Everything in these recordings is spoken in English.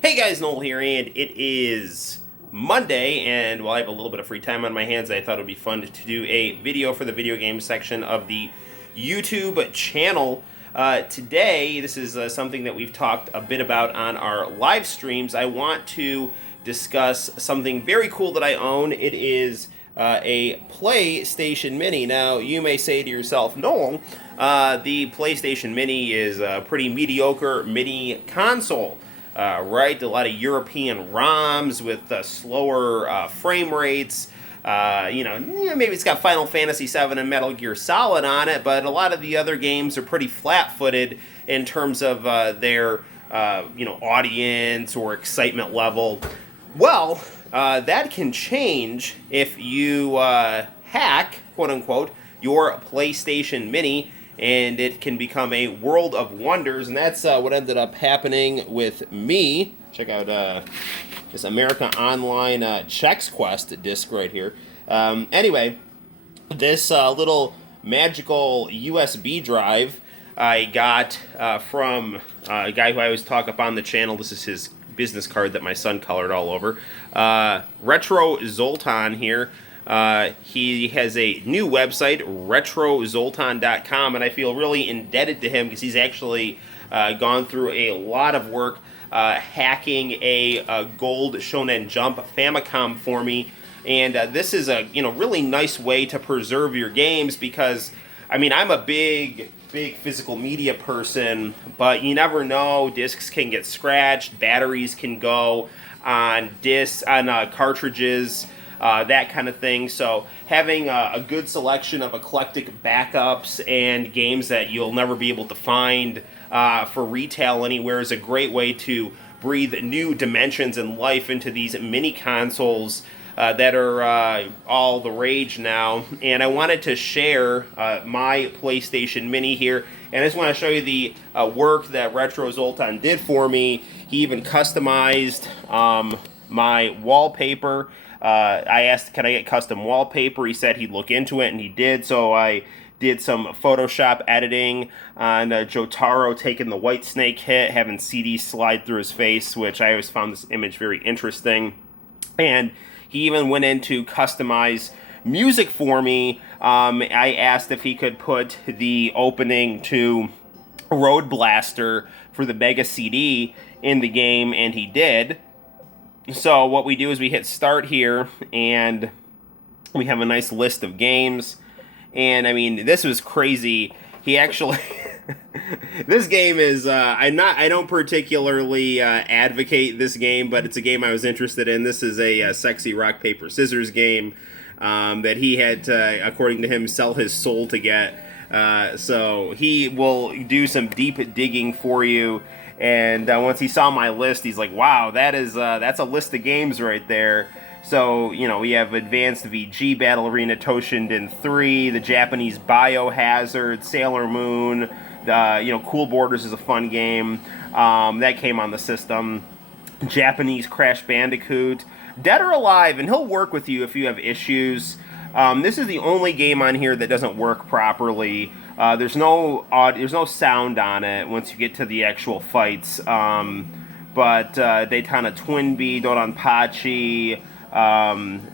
Hey guys, Noel here, and it is Monday, and while I have a little bit of free time on my hands, I thought it would be fun to do a video for the video game section of the YouTube channel. Today, this is something that we've talked a bit about on our live streams. I want to discuss something very cool that I own. It is a PlayStation Mini. Now, you may say to yourself, Noel, the PlayStation Mini is a pretty mediocre mini console. Right? A lot of European ROMs with slower frame rates. Maybe it's got Final Fantasy VII and Metal Gear Solid on it, but a lot of the other games are pretty flat-footed in terms of their, audience or excitement level. Well, that can change if you hack, quote-unquote, your PlayStation Mini, and it can become a world of wonders, and that's what ended up happening with me. Check out this America Online Chex Quest disc right here. Anyway, this little magical USB drive I got from a guy who I always talk up on the channel. This is his business card that my son colored all over. Retro Zoltan here. He has a new website, retrozoltan.com, and I feel really indebted to him because he's actually gone through a lot of work hacking a gold Shonen Jump Famicom for me. And this is a really nice way to preserve your games because, I'm a big physical media person, but you never know. Discs can get scratched, batteries can go on cartridges. That kind of thing. So having a good selection of eclectic backups and games that you'll never be able to find for retail anywhere is a great way to breathe new dimensions and life into these mini consoles that are all the rage now. And I wanted to share my PlayStation Mini here, and I just want to show you the work that Retro Zoltan did for me. He even customized my wallpaper. I asked, can I get custom wallpaper? He said he'd look into it, and he did. So I did some Photoshop editing on Jotaro taking the White Snake hit, having CD slide through his face, which I always found this image very interesting. And he even went in to customize music for me. I asked if he could put the opening to Road Blaster for the Mega CD in the game, and he did. So what we do is we hit start here, and we have a nice list of games. And this was crazy. He actually, this game is I don't particularly advocate this game, but it's a game I was interested in. This is a sexy rock paper scissors game that he had to, according to him, sell his soul to get. So he will do some deep digging for you. And once he saw my list, he's like, wow, that's a list of games right there. So, we have Advanced VG, Battle Arena, Toshinden 3, the Japanese Biohazard, Sailor Moon, Cool Borders is a fun game. That came on the system. Japanese Crash Bandicoot, Dead or Alive, and he'll work with you if you have issues. This is the only game on here that doesn't work properly. There's no sound on it once you get to the actual fights. But Daytona Twinbee, Dodonpachi,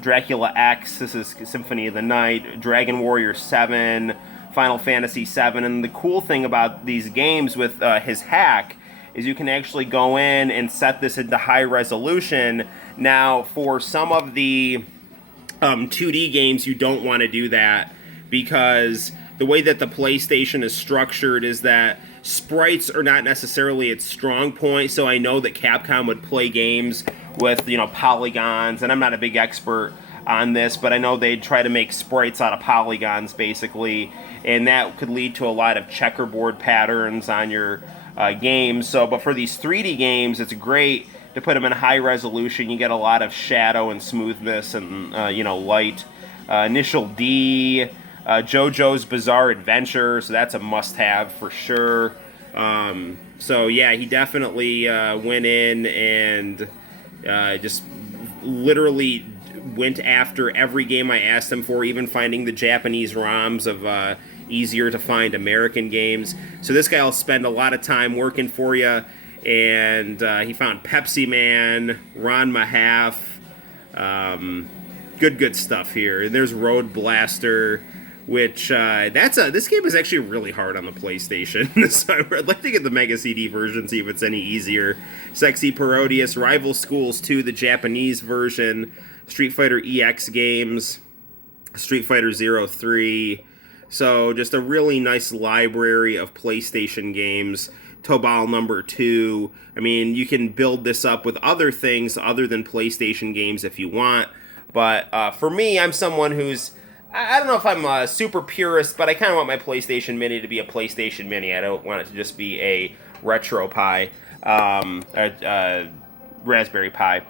Dracula X, this is Symphony of the Night, Dragon Warrior 7, Final Fantasy 7, and the cool thing about these games with his hack is you can actually go in and set this into high resolution. Now, for some of the 2D games, you don't want to do that because the way that the PlayStation is structured is that sprites are not necessarily its strong point, so I know that Capcom would play games with, polygons, and I'm not a big expert on this, but I know they'd try to make sprites out of polygons, basically, and that could lead to a lot of checkerboard patterns on your games. So, but for these 3D games, it's great to put them in high resolution. You get a lot of shadow and smoothness and, light. Initial D, JoJo's Bizarre Adventure, so that's a must-have for sure. So yeah, he definitely went in and just literally went after every game I asked him for, even finding the Japanese ROMs of easier to find American games. So this guy will spend a lot of time working for you, and he found Pepsi Man, Ron Mahaff. Good stuff here. And there's Road Blaster, which this game is actually really hard on the PlayStation. So I'd like to get the Mega CD version, see if it's any easier. Sexy Parodius, Rival Schools 2, the Japanese version, Street Fighter EX games, Street Fighter 03. So just a really nice library of PlayStation games. Tobal number 2. I mean, you can build this up with other things other than PlayStation games if you want. But for me, I'm someone who's... I don't know if I'm a super purist, but I kind of want my PlayStation Mini to be a PlayStation Mini. I don't want it to just be a Retro Pi, Raspberry Pi.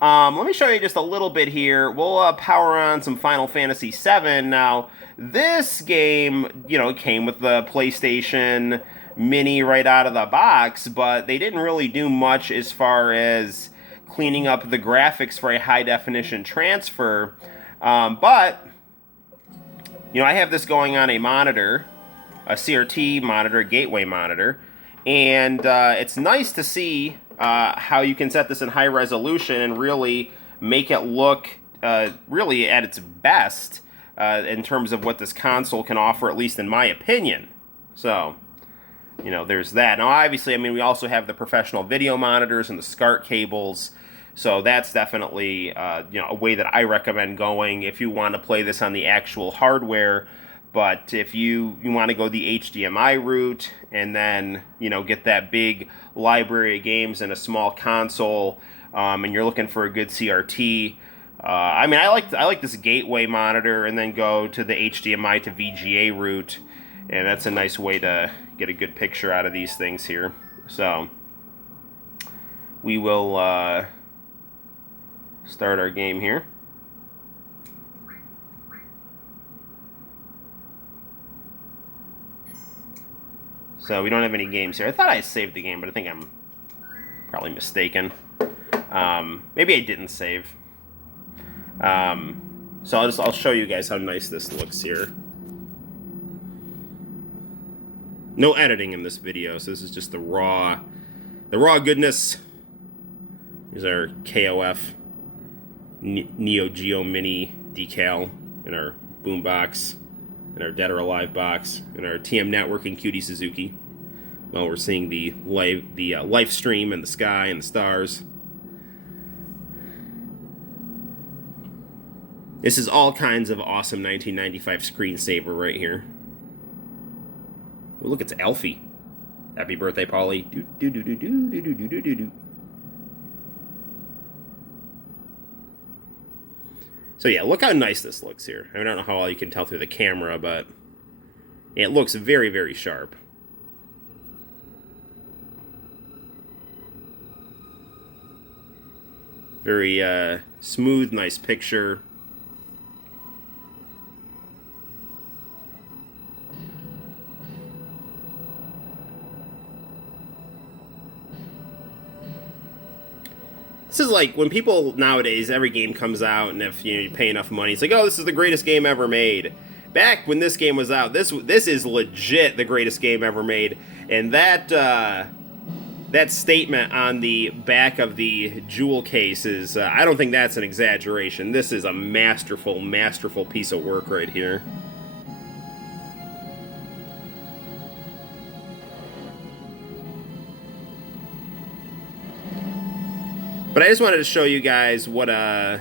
Let me show you just a little bit here. We'll power on some Final Fantasy VII. Now, this game, you know, came with the PlayStation Mini right out of the box, but they didn't really do much as far as cleaning up the graphics for a high-definition transfer. But, you know, I have this going on a monitor, a CRT monitor, a gateway monitor, and it's nice to see how you can set this in high resolution and really make it look really at its best in terms of what this console can offer, at least in my opinion. So, you know, there's that. Now, obviously, I mean, we also have the professional video monitors and the SCART cables, so that's definitely, you know, a way that I recommend going if you want to play this on the actual hardware. But if you want to go the HDMI route and then, you know, get that big library of games and a small console, and you're looking for a good CRT, I mean, I like this gateway monitor and then go to the HDMI to VGA route, and that's a nice way to get a good picture out of these things here. So we will start our game here. So we don't have any games here. I thought I saved the game, but I think I'm probably mistaken. Maybe I didn't save. So I'll show you guys how nice this looks here. No editing in this video, so this is just the raw goodness. Here's our KOF Neo Geo Mini decal in our boombox, in our Dead or Alive box, in our TM Networking Cutie Suzuki. Well, we're seeing the live stream and the sky and the stars. This is all kinds of awesome 1995 screensaver right here. Oh, look, it's Alfie. Happy birthday, Polly. Do do do do do do do do do do. So yeah, look how nice this looks here. I don't know how well you can tell through the camera, but it looks very, very sharp. Very smooth, nice picture. This is like when people nowadays, every game comes out, and if you pay enough money, it's like, oh, this is the greatest game ever made. Back when this game was out, this is legit the greatest game ever made. And that statement on the back of the jewel case is, I don't think that's an exaggeration. This is a masterful, masterful piece of work right here. But I just wanted to show you guys what a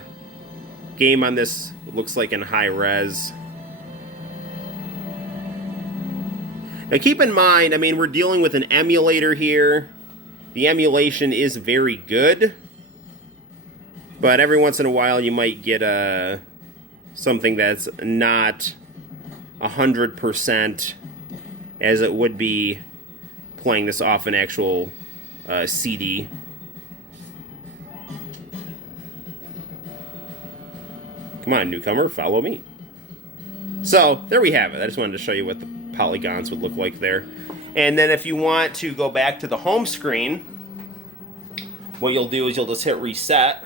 game on this looks like in high res. Now keep in mind, I mean, we're dealing with an emulator here. The emulation is very good. But every once in a while you might get something that's not 100% as it would be playing this off an actual CD. Come on, newcomer, follow me. So, there we have it. I just wanted to show you what the polygons would look like there. And then if you want to go back to the home screen, what you'll do is you'll just hit reset.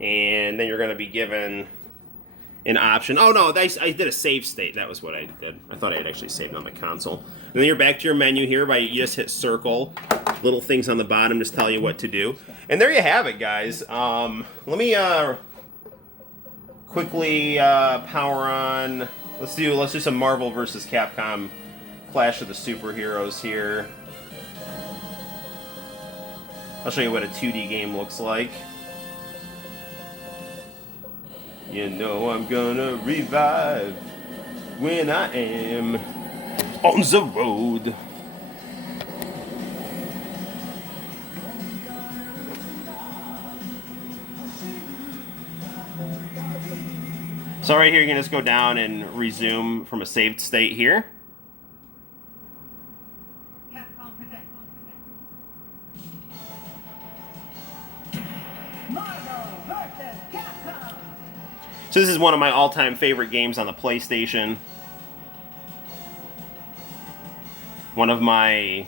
And then you're going to be given an option. Oh no, I did a save state. That was what I did. I thought I had actually saved on the console. And then you're back to your menu here by you just hit circle. Little things on the bottom just tell you what to do. And there you have it, guys. Let me quickly power on. Let's do some Marvel versus Capcom Clash of the Superheroes here. I'll show you what a 2D game looks like. You know I'm gonna revive when I am on the road. So right here, you can just go down and resume from a saved state here. So this is one of my all-time favorite games on the PlayStation. One of my,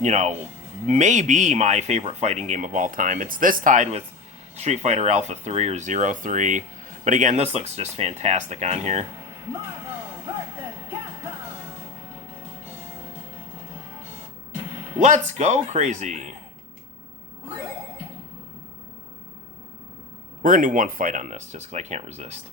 you know, maybe my favorite fighting game of all time. It's this tied with Street Fighter Alpha 3 or Zero 3. But again, this looks just fantastic on here. Let's go crazy. We're going to do one fight on this, just because I can't resist.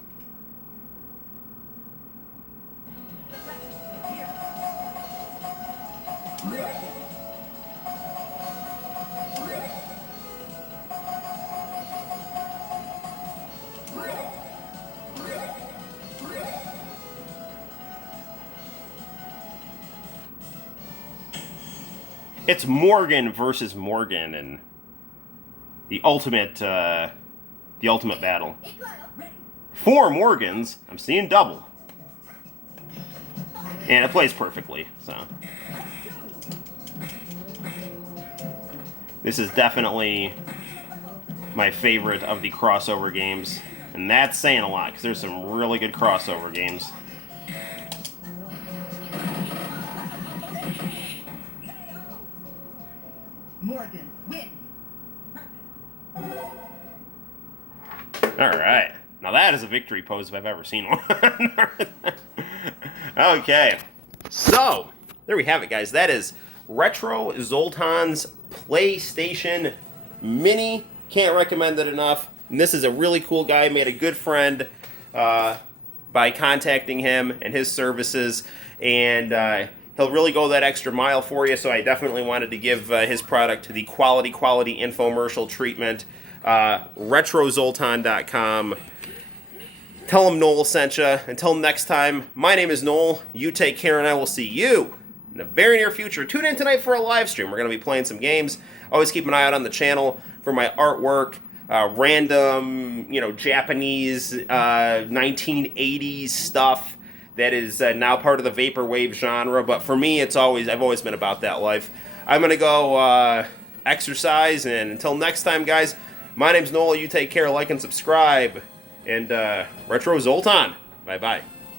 It's Morgan versus Morgan, and the ultimate battle. 4 Morgans. I'm seeing double. And it plays perfectly, so. This is definitely my favorite of the crossover games. And that's saying a lot, because there's some really good crossover games. Morgan, win. Alright. Now that is a victory pose if I've ever seen one. Okay. So, there we have it, guys. That is Retro Zoltan's PlayStation Mini. Can't recommend it enough. And this is a really cool guy. Made a good friend by contacting him and his services. And he'll really go that extra mile for you. So I definitely wanted to give his product the quality infomercial treatment. RetroZoltan.com. Tell him Noel sent you. Until next time, my name is Noel. You take care, and I will see you in the very near future. Tune in tonight for a live stream. We're going to be playing some games. Always keep an eye out on the channel for my artwork, random, Japanese 1980s stuff that is now part of the vaporwave genre. But for me, I've always been about that life. I'm going to go exercise, and until next time, guys, my name's Noel. You take care, like and subscribe, and Retro Zoltan. Bye-bye.